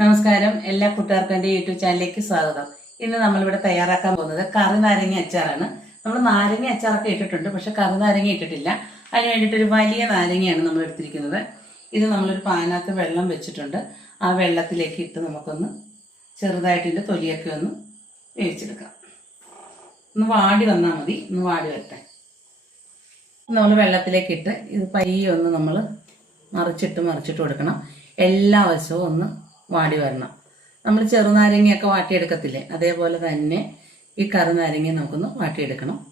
നമസ്കാരം. എല്ലാ കൂട്ടുകാർക്കും എന്റെ യൂട്യൂബ് ചാനലിലേക്ക് സ്വാഗതം. ഇന്ന് നമ്മളിവിടെ തയ്യാറാക്കാൻ പോകുന്നത് കറി നാരങ്ങ അച്ചാറാണ്. നമ്മൾ നാരങ്ങ അച്ചാറൊക്കെ ഇട്ടിട്ടുണ്ട് പക്ഷെ കറി നാരങ്ങ ഇട്ടിട്ടില്ല. അതിന് വേണ്ടിയിട്ട് ഒരു വലിയ നാരങ്ങയാണ് നമ്മൾ എടുത്തിരിക്കുന്നത്. ഇത് നമ്മളൊരു പാനകത്ത് വെള്ളം വെച്ചിട്ടുണ്ട്. ആ വെള്ളത്തിലേക്ക് ഇട്ട് നമുക്കൊന്ന് ചെറുതായിട്ട് ഇതിന്റെ തൊലിയൊക്കെ ഒന്ന് വേവിച്ചെടുക്കാം. ഒന്ന് വാടി വന്നാൽ മതി. ഒന്ന് വാടി വരട്ടെ. നമ്മൾ വെള്ളത്തിലേക്ക് ഇട്ട് ഇത് പയ്യെ ഒന്ന് നമ്മൾ മറിച്ചിട്ട് മറിച്ചിട്ട് കൊടുക്കണം. എല്ലാ വശവും ഒന്ന് വാടി വരണം. നമ്മൾ ചെറുനാരങ്ങയൊക്കെ വാട്ടിയെടുക്കത്തില്ലേ? അതേപോലെ തന്നെ ഈ കറുനാരങ്ങ നമുക്കൊന്ന് വാട്ടിയെടുക്കണം.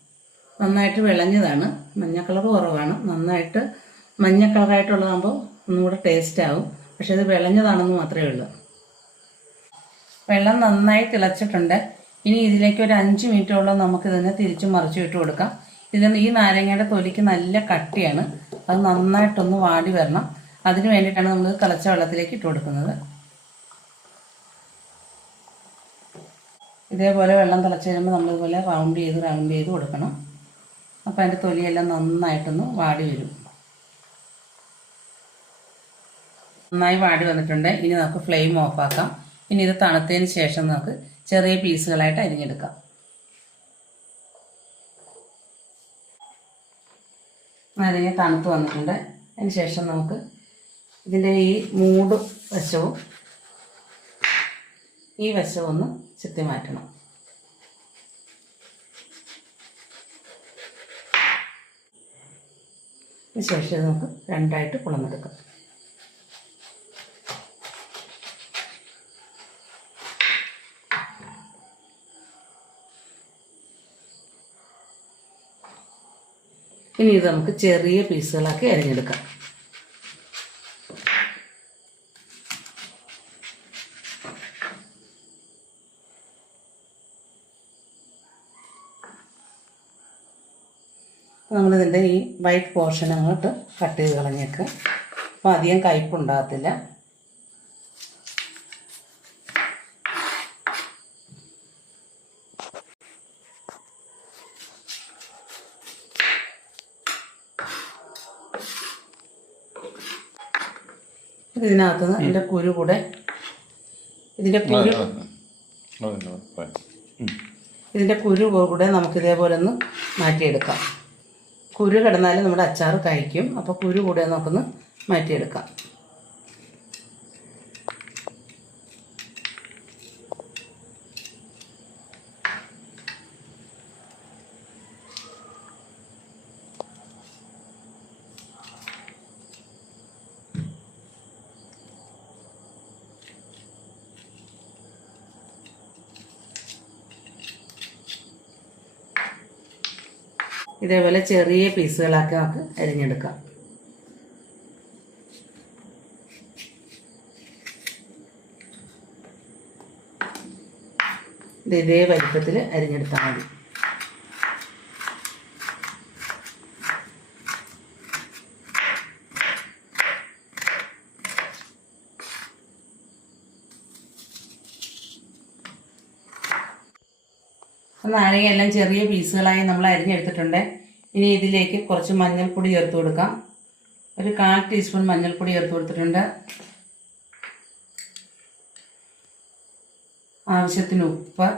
നന്നായിട്ട് വിളഞ്ഞതാണ്. മഞ്ഞ കളർ കുറവാണ്. നന്നായിട്ട് മഞ്ഞ കളറായിട്ടുള്ളതാകുമ്പോൾ ഒന്നുകൂടെ ടേസ്റ്റ് ആവും. പക്ഷെ ഇത് വിളഞ്ഞതാണെന്ന് മാത്രമേ ഉള്ളൂ. വെള്ളം നന്നായി തിളച്ചിട്ടുണ്ട്. ഇനി ഇതിലേക്ക് ഒരു അഞ്ച് മിനിറ്റോളം നമുക്ക് ഇതിനെ തിരിച്ചു മറിച്ചു ഇട്ട് കൊടുക്കാം. ഇതിന് ഈ നാരങ്ങയുടെ തൊലിക്ക് നല്ല കട്ടിയാണ്. അത് നന്നായിട്ടൊന്ന് വാടി വരണം. അതിന് വേണ്ടിയിട്ടാണ് നമ്മൾ തിളച്ച വെള്ളത്തിലേക്ക് ഇട്ട് കൊടുക്കുന്നത്. ഇതേപോലെ വെള്ളം തിളച്ച് കഴിയുമ്പോൾ നമ്മളിതുപോലെ റൗണ്ട് ചെയ്ത് റൗണ്ട് ചെയ്ത് കൊടുക്കണം. അപ്പോൾ അതിന്റെ തൊലിയെല്ലാം നന്നായിട്ടൊന്ന് വാടി വരും. നന്നായി വാടി വന്നിട്ടുണ്ട്. ഇനി നമുക്ക് ഫ്ലെയിം ഓഫാക്കാം ഇനി ഇത് തണുത്തതിന് ശേഷം നമുക്ക് ചെറിയ പീസുകളായിട്ട് അരിഞ്ഞെടുക്കാം. നാരങ്ങ തണുത്ത് വന്നിട്ടുണ്ട്. അതിന് ശേഷം നമുക്ക് ഇതിന്റെ ഈ മൂട് വശവും ഈ വശം ഒന്ന് ചെത്തി മാറ്റണം ശേഷം നമുക്ക് രണ്ടായിട്ട് കുളമെടുക്കാം. ഇനി ഇത് നമുക്ക് ചെറിയ പീസുകളാക്കി അരിഞ്ഞെടുക്കാം. നമ്മളിതിന്റെ ഈ വൈറ്റ് പോർഷൻ അങ്ങോട്ട് കട്ട് ചെയ്ത് കളഞ്ഞേക്ക്. അപ്പോൾ അധികം കയ്പുണ്ടാകത്തില്ല. ഇതിനകത്തുനിന്ന് ഇതിന്റെ കുരു കൂടെ ഇതിന്റെ കുരു ഇതിന്റെ കുരു കൂടെ നമുക്ക് ഇതേപോലെ ഒന്ന് മാറ്റിയെടുക്കാം. കുരു കിടന്നാൽ നമ്മുടെ അച്ചാർ കഴിക്കും. അപ്പോൾ കുരു കൂടെ നമുക്കൊന്ന് മാറ്റിയെടുക്കാം. ഇതേപോലെ ചെറിയ പീസുകളാക്കി നമുക്ക് അരിഞ്ഞെടുക്കാം. ഇത് ഇതേ വലിപ്പത്തിൽ അരിഞ്ഞെടുത്താൽ മതി. നാരങ്ങ എല്ലാം ചെറിയ പീസുകളായി നമ്മൾ അരിഞ്ഞെടുത്തിട്ടുണ്ട്. ഇനി ഇതിലേക്ക് കുറച്ച് മഞ്ഞൾപ്പൊടി ചേർത്ത് കൊടുക്കാം. ഒരു കാൽ ടീസ്പൂൺ മഞ്ഞൾപ്പൊടി ചേർത്ത് കൊടുത്തിട്ടുണ്ട്. ആവശ്യത്തിന് ഉപ്പ്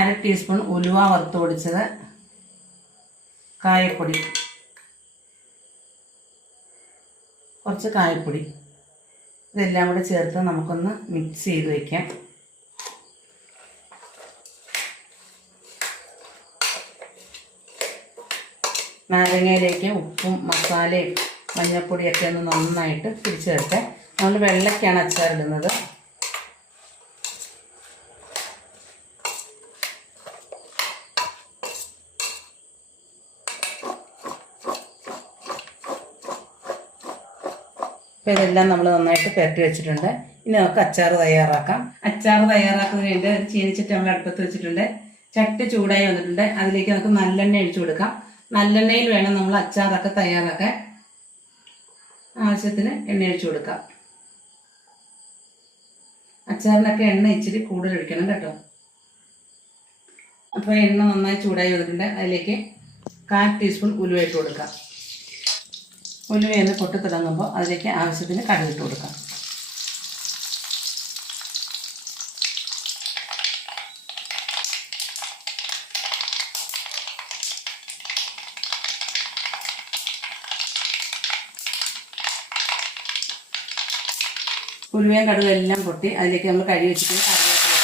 അര ടീസ്പൂൺ ഉലുവ വറുത്ത് പൊടിച്ചത് കായപ്പൊടി. കുറച്ച് കായപ്പൊടി. ഇതെല്ലാം കൂടെ ചേർത്ത് നമുക്കൊന്ന് മിക്സ് ചെയ്ത് വയ്ക്കാം. നാരങ്ങയിലേക്ക് ഉപ്പും മസാലയും മഞ്ഞൾപ്പൊടിയൊക്കെ ഒന്ന് നന്നായിട്ട് പിടിച്ചു ചേർക്കാം നമ്മൾ വെള്ളയ്ക്കാണ് അച്ചാറിടുന്നത് അപ്പോൾ ഇതെല്ലാം നമ്മൾ നന്നായിട്ട് പുരട്ടി വെച്ചിട്ടുണ്ട്. ഇനി നമുക്ക് അച്ചാർ തയ്യാറാക്കാം. അച്ചാർ തയ്യാറാക്കുന്നതിന് വേണ്ടി ചീനിച്ചിട്ട് നമ്മൾ അടുപ്പത്ത് വെച്ചിട്ടുണ്ട്. ചട്ടി ചൂടായി വന്നിട്ടുണ്ട്. അതിലേക്ക് നമുക്ക് നല്ലെണ്ണ ഒഴിച്ചു കൊടുക്കാം. നല്ലെണ്ണയിൽ വേണം നമ്മൾ അച്ചാറൊക്കെ തയ്യാറാക്കാൻ. ആവശ്യത്തിന് എണ്ണ ഒഴിച്ചു കൊടുക്കാം. അച്ചാറിനൊക്കെ എണ്ണ ഇച്ചിരി കൂടുതൽ ഒഴിക്കണം കേട്ടോ. അപ്പോൾ എണ്ണ നന്നായി ചൂടായി വന്നിട്ടുണ്ട്. അതിലേക്ക് കാൽ ടീസ്പൂൺ ഉലുവ ഇട്ട് കൊടുക്കാം. ഉലുവയെന്ന് പൊട്ടി തുടങ്ങുമ്പോൾ അതിലേക്ക് ആവശ്യത്തിന് കടുകിട്ട് കൊടുക്കാം. ഉലുവയും കടുകും എല്ലാം പൊട്ടി അതിലേക്ക് നമ്മൾ കഴുകി വെച്ചിട്ട് കറിവേപ്പില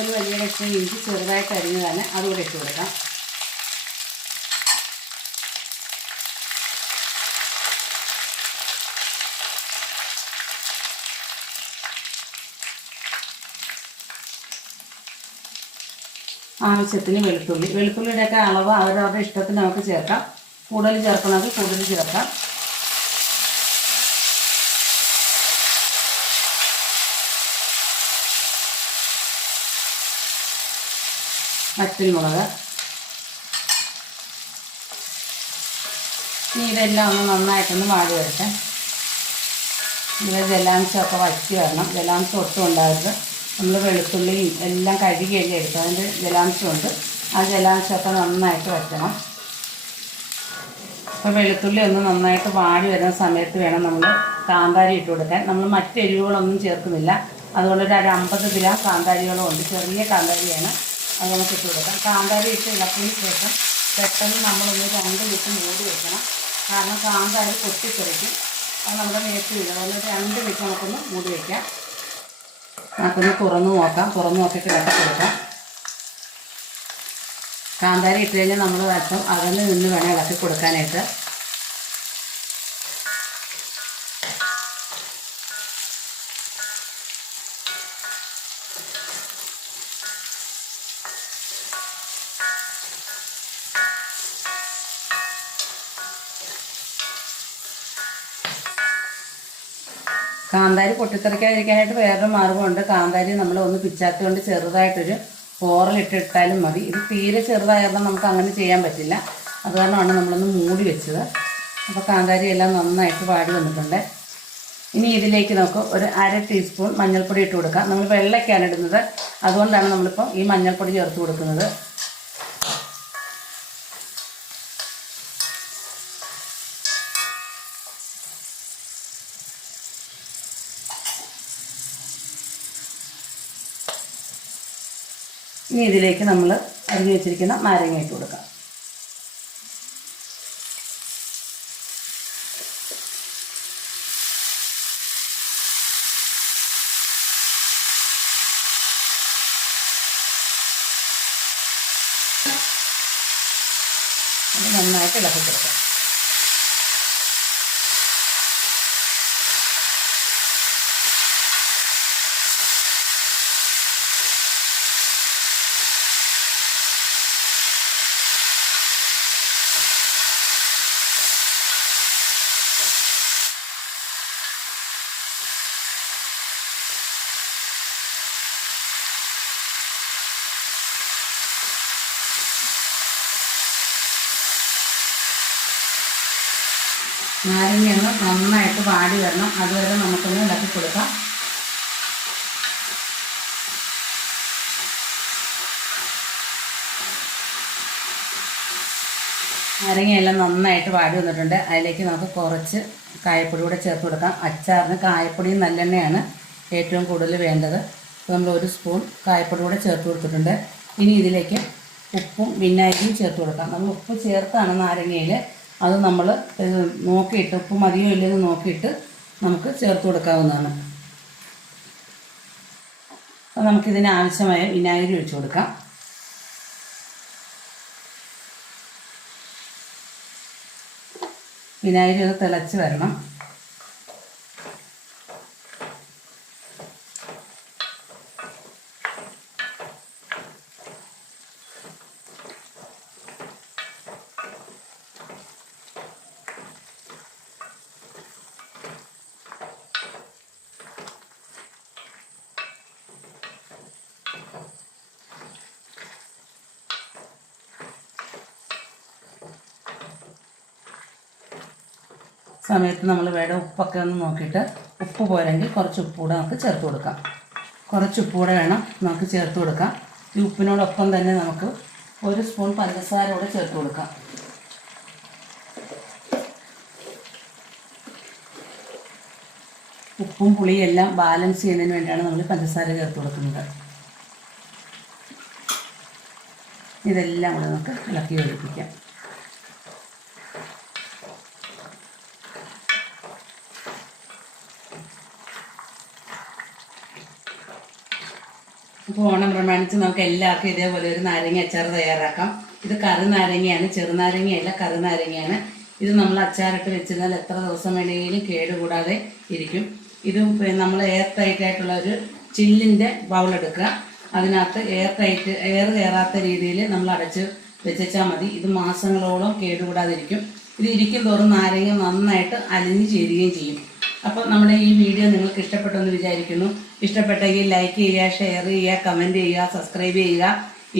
ഒരു വലിയ കഷ്ണം ഇഞ്ചി ചെറുതായിട്ട് അരിഞ്ഞതാണ്. അതുകൂടെ ഇട്ട് കൊടുക്കാം. ആവശ്യത്തിന് വെളുത്തുള്ളി. വെളുത്തുള്ളിയുടെയൊക്കെ അളവ് അവരവരുടെ ഇഷ്ടത്തിന് നമുക്ക് ചേർക്കാം. കൂടുതൽ ചേർക്കണമെങ്കിൽ കൂടുതൽ ചേർക്കാം. പച്ചമുളക്. ഇനി ഇതെല്ലാം ഒന്ന് നന്നായിട്ടൊന്ന് വാടി വരട്ടെ ഇതിലെ ജലാംശമൊക്കെ വറ്റി വരണം. ജലാംശം ഒട്ടും ഉണ്ടാകരുത് നമ്മൾ വെളുത്തുള്ളിയും എല്ലാം കഴുകിയല്ലേ എടുത്തു അതിന്റെ ജലാംശമുണ്ട്. ആ ജലാംശമൊക്കെ നന്നായിട്ട് വറ്റണം. അപ്പോൾ വെളുത്തുള്ളി ഒന്ന് നന്നായിട്ട് വാടി വരുന്ന സമയത്ത് വേണം നമ്മൾ കാന്താരി ഇട്ട് കൊടുക്കാൻ. നമ്മൾ മറ്റ് എരിവുകളൊന്നും ചേർക്കുന്നില്ല. അതുകൊണ്ട് ഒരു അമ്പത് ഗ്രാം കാന്താരികളും ഉണ്ട്. ചെറിയ കാന്താരിയാണ് അത് നമുക്ക് ഇട്ട് കൊടുക്കാം. കാന്താരി ഇട്ട് ഇളക്കിന് ശേഷം പെട്ടെന്ന് നമ്മളൊന്ന് രണ്ട് മിനിറ്റ് മൂടി വെക്കണം. കാരണം കാന്താരി പൊട്ടിത്തെറിക്കും. അത് നമ്മുടെ നേരത്തെ വീഴും. അതുകൊണ്ട് രണ്ട് മിനിറ്റ് നമുക്കൊന്ന് മൂടി വയ്ക്കാം നമുക്കൊന്ന് തുറന്ന് നോക്കാം. തുറന്ന് നോക്കിയിട്ട് ഇളക്കി കൊടുക്കാം. കാന്താരി ഇട്ട് കഴിഞ്ഞാൽ നമ്മൾ അല്പം അകന്ന് നിന്ന് വേണം ഇളക്കി കൊടുക്കാനായിട്ട്. കാന്താരി പൊട്ടിത്തെറിക്കാതിരിക്കാനായിട്ട് വേറൊരു മാർഗമുണ്ട് കാന്താരി നമ്മൾ ഒന്ന് പിച്ചാത്തി കൊണ്ട് ചെറുതായിട്ടൊരു പോറലിട്ടിട്ടാലും മതി. ഇത് തീരെ ചെറുതായതുകൊണ്ട് നമുക്ക് അങ്ങനെ ചെയ്യാൻ പറ്റില്ല. അത് കാരണമാണ് നമ്മളൊന്ന് മൂടി വെച്ചത്. അപ്പോൾ കാന്താരി എല്ലാം നന്നായിട്ട് വാടി വന്നിട്ടുണ്ട്. ഇനി ഇതിലേക്ക് നമുക്ക് ഒരു അര ടീസ്പൂൺ മഞ്ഞൾപ്പൊടി ഇട്ട് കൊടുക്കാം. നമ്മൾ വെള്ളയ്ക്കാണ് ഇടുന്നത്. അതുകൊണ്ടാണ് നമ്മളിപ്പോൾ ഈ മഞ്ഞൾപ്പൊടി ചേർത്ത് കൊടുക്കുന്നത്. ഇനി ഇതിലേക്ക് നമ്മൾ അരിഞ്ഞു വെച്ചിരിക്കുന്ന നാരങ്ങ ഇട്ട് കൊടുക്കാം. നന്നായിട്ട് ഇളക്കി കൊടുക്കാം. നാരങ്ങ ഒന്ന് നന്നായിട്ട് വാടി വരണം. അതുവരെ നമുക്കൊന്ന് ഇളക്കി കൊടുക്കാം. നാരങ്ങയെല്ലാം നന്നായിട്ട് വാടി വന്നിട്ടുണ്ട്. അതിലേക്ക് നമുക്ക് കുറച്ച് കായപ്പൊടി കൂടെ ചേർത്ത് കൊടുക്കാം. അച്ചാറിന് കായപ്പൊടിയും നല്ലെണ്ണയാണ് ഏറ്റവും കൂടുതൽ വേണ്ടത്. അപ്പോൾ നമ്മൾ ഒരു സ്പൂൺ കായപ്പൊടി കൂടെ ചേർത്ത് കൊടുത്തിട്ടുണ്ട്. ഇനി ഇതിലേക്ക് ഉപ്പും വിനാഗിരിയും ചേർത്ത് കൊടുക്കാം. നമ്മൾ ഉപ്പ് ചേർത്താണ് നാരങ്ങയിൽ. അത് നമ്മൾ നോക്കിയിട്ട് ഉപ്പ് മതിയോ ഇല്ലെന്ന് നോക്കിയിട്ട് നമുക്ക് ചേർത്ത് കൊടുക്കാവുന്നതാണ്. അപ്പോൾ നമുക്കിതിന് ആവശ്യമായ വിനാഗിരി ഒഴിച്ചു കൊടുക്കാം. വിനാഗിരി ഒന്ന് തിളച്ച് വരണം. സമയത്ത് നമ്മൾ വേണം ഉപ്പൊക്കെ ഒന്ന് നോക്കിയിട്ട് ഉപ്പ് പോരെങ്കിൽ കുറച്ച് ഉപ്പ് കൂടെ നമുക്ക് ചേർത്ത് കൊടുക്കാം. കുറച്ച് ഉപ്പ് കൂടെ വേണം നമുക്ക് ചേർത്ത് കൊടുക്കാം. ഈ ഉപ്പിനോടൊപ്പം തന്നെ നമുക്ക് ഒരു സ്പൂൺ പഞ്ചസാര കൂടെ ചേർത്ത് കൊടുക്കാം. ഉപ്പും പുളിയും എല്ലാം ബാലൻസ് ചെയ്യുന്നതിന് വേണ്ടിയാണ് നമ്മൾ പഞ്ചസാര ചേർത്ത് കൊടുക്കുന്നത്. ഇതെല്ലാം കൂടെ നമുക്ക് ഇളക്കി യോജിപ്പിക്കാം. അപ്പോൾ ഓണം പ്രമാണിച്ച് നമുക്ക് എല്ലാവർക്കും ഇതേപോലെ ഒരു നാരങ്ങ അച്ചാർ തയ്യാറാക്കാം. ഇത് കറുനാരങ്ങയാണ് ചെറുനാരങ്ങയല്ല കറുനാരങ്ങയാണ് ഇത് നമ്മൾ അച്ചാറിട്ട് വെച്ചിരുന്നാൽ എത്ര ദിവസം വേണമെങ്കിലും കേടുകൂടാതെ ഇരിക്കും. ഇത് നമ്മൾ എയർ ടൈറ്റ് ആയിട്ടുള്ള ഒരു ചില്ലിന്റെ ബൗൾ എടുക്കുക. അതിനകത്ത് എയർ ടൈറ്റ് എയർ കയറാത്ത രീതിയിൽ നമ്മൾ അടച്ച് വെച്ചാൽ മതി. ഇത് മാസങ്ങളോളം കേടുകൂടാതിരിക്കും. ഇത് ഇരിക്കും തോറും നാരങ്ങ നന്നായിട്ട് അലിഞ്ഞ് ചേരുകയും ചെയ്യും. അപ്പോൾ നമ്മുടെ ഈ വീഡിയോ നിങ്ങൾക്ക് ഇഷ്ടപ്പെട്ടെന്ന് വിചാരിക്കുന്നു. ഇഷ്ടപ്പെട്ടെങ്കിൽ ലൈക്ക് ചെയ്യുക ഷെയർ ചെയ്യുക കമന്റ് ചെയ്യുക സബ്സ്ക്രൈബ് ചെയ്യുക.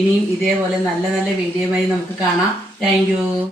ഇനിയും ഇതേപോലെ നല്ല നല്ല വീഡിയോയുമായി നമുക്ക് കാണാം. താങ്ക്